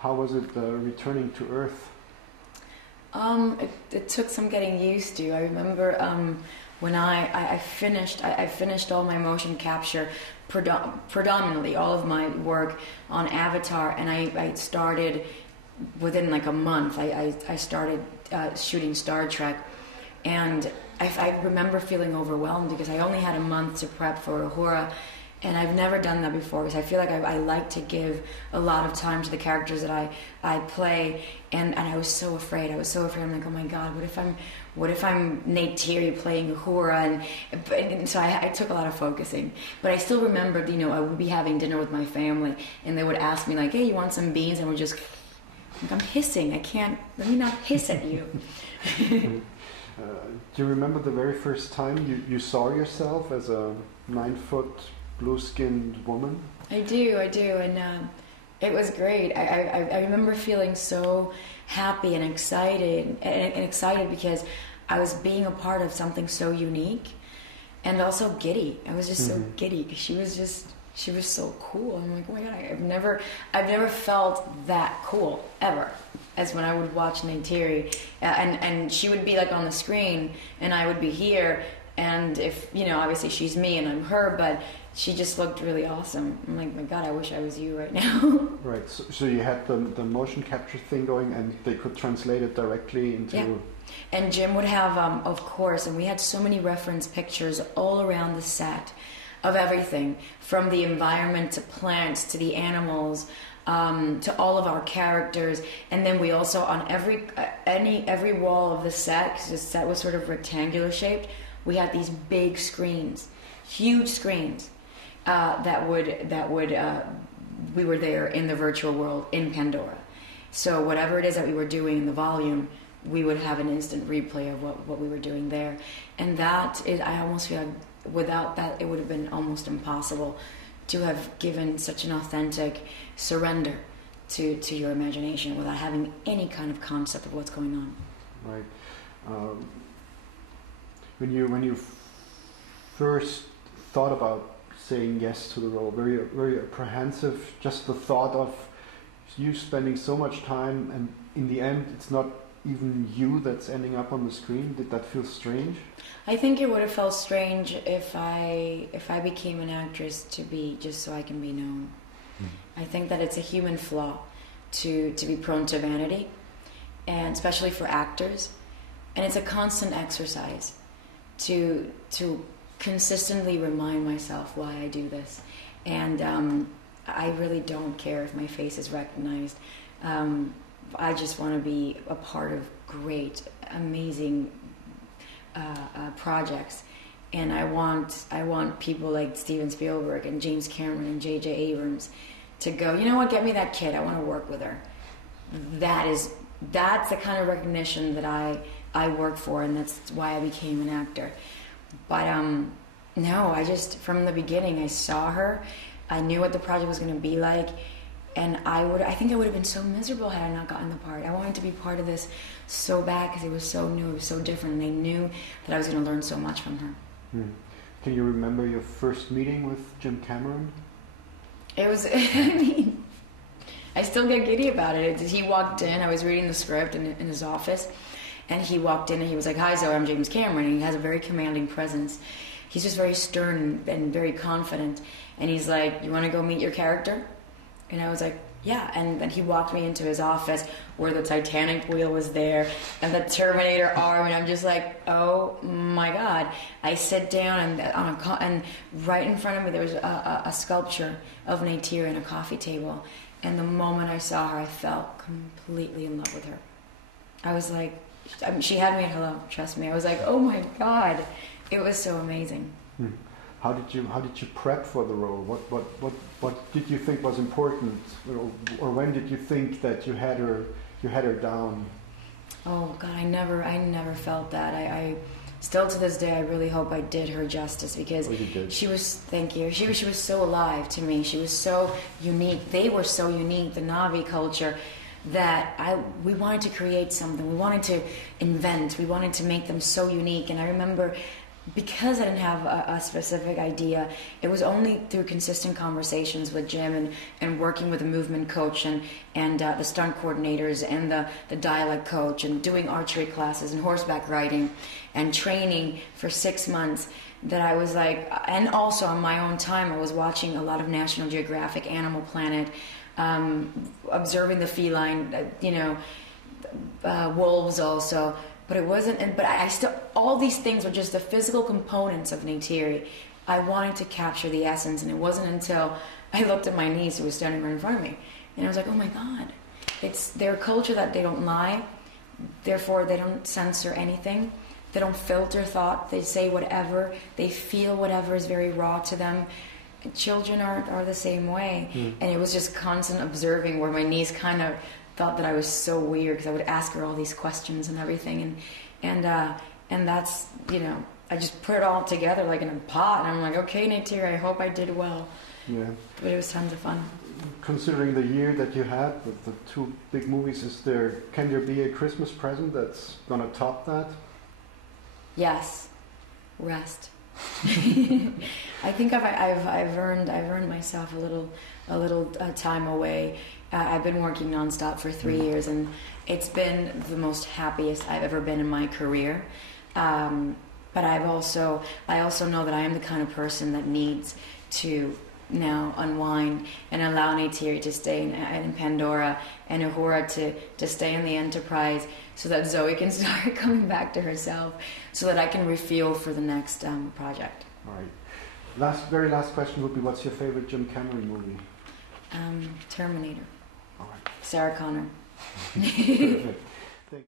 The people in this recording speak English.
How was it returning to Earth? It took some getting used to. I remember when I finished all my motion capture, predominantly all of my work on Avatar, and I started within like a month. I started shooting Star Trek, and I remember feeling overwhelmed because I only had a month to prep for Uhura. And I've never done that before because I feel like I like to give a lot of time to the characters that I play, and I was so afraid. I'm like, oh my God, what if I'm Neytiri playing Uhura? And so I took a lot of focusing. But I still remembered, I would be having dinner with my family, and they would ask me like, hey, you want some beans? And I would just, like, I'm hissing. Let me not hiss at you. Do you remember the very first time you saw yourself as a 9-foot blue-skinned woman? I do, and it was great. I remember feeling so happy and excited, because I was being a part of something so unique, and also giddy. I was just so giddy because she was so cool. I'm like, oh my God, I've never felt that cool ever as when I would watch Neytiri, and she would be like on the screen, and I would be here. And if, obviously she's me and I'm her, but she just looked really awesome. I'm like, my God, I wish I was you right now. Right. So you had the motion capture thing going, and they could translate it directly into... Yeah. And Jim would have, of course, and we had so many reference pictures all around the set of everything, from the environment to plants to the animals, to all of our characters. And then we also, on every wall of the set, because the set was sort of rectangular shaped, we had these big screens, huge screens, we were there in the virtual world in Pandora. So whatever it is that we were doing in the volume, we would have an instant replay of what we were doing there. And I almost feel like without that, it would have been almost impossible to have given such an authentic surrender to your imagination without having any kind of concept of what's going on. Right. When you first thought about saying yes to the role, very very apprehensive, just the thought of you spending so much time, and in the end it's not even you that's ending up on the screen. Did that feel strange? I think it would have felt strange if I became an actress to be just so I can be known. I think that it's a human flaw to be prone to vanity, and especially for actors, and it's a constant exercise to consistently remind myself why I do this. And I really don't care if my face is recognized. I just want to be a part of great, amazing projects. And I want people like Steven Spielberg and James Cameron and J.J. Abrams to go, you know what, get me that kid, I want to work with her. That's the kind of recognition that I work for, and that's why I became an actor. But no, I just, from the beginning, I saw her, I knew what the project was going to be like, and I think I would have been so miserable had I not gotten the part. I wanted to be part of this so bad because it was so new, it was so different, and I knew that I was going to learn so much from her. Can you remember your first meeting with Jim Cameron? It was, I still get giddy about it. He walked in, I was reading the script in his office, and he walked in and he was like, "Hi Zoe, I'm James Cameron," and he has a very commanding presence. He's just very stern and very confident, and he's like, "You want to go meet your character?" And I was like, "Yeah." And then he walked me into his office where the Titanic wheel was there and the Terminator arm, and I'm just like, oh my God. I sit down and right in front of me there was a sculpture of Neytiri on a coffee table, and the moment I saw her, I fell completely in love with her. I was like, she had me at hello, trust me. I was like, oh my God. It was so amazing. How did you prep for the role? What did you think was important, or when did you think that you had her down? Oh God, I never felt that. I still to this day I really hope I did her justice, because she was, thank you. She was so alive to me. She was so unique. They were so unique, the Na'vi culture, that we wanted to create something. We wanted to invent. We wanted to make them so unique. And I remember because I didn't have a specific idea, it was only through consistent conversations with Jim and working with the movement coach and the stunt coordinators and the dialect coach and doing archery classes and horseback riding and training for 6 months that I was like, and also on my own time, I was watching a lot of National Geographic, Animal Planet, observing the feline, wolves also. But it wasn't, but I still, all these things were just the physical components of Neytiri. I wanted to capture the essence, and it wasn't until I looked at my niece who was standing right in front of me, and I was like, oh my God, it's their culture that they don't lie, therefore they don't censor anything, they don't filter thought, they say whatever, they feel whatever is very raw to them. Children are the same way, and it was just constant observing where my niece kind of thought that I was so weird because I would ask her all these questions and everything, and that's, I just put it all together like in a pot, and I'm like, okay, Neytiri, I hope I did well. Yeah. But it was tons of fun. Considering the year that you had with the 2 big movies, can there be a Christmas present that's gonna top that? Yes, rest. I think I've earned myself a little time away. I've been working nonstop for 3 years, and it's been the most happiest I've ever been in my career. But I also know that I am the kind of person that needs to now unwind and allow Neytiri to stay in Pandora and Uhura to stay in the Enterprise, so that Zoe can start coming back to herself, so that I can refuel for the next project. All right. Very last question would be, what's your favorite Jim Cameron movie? Terminator. All right. Sarah Connor. Perfect.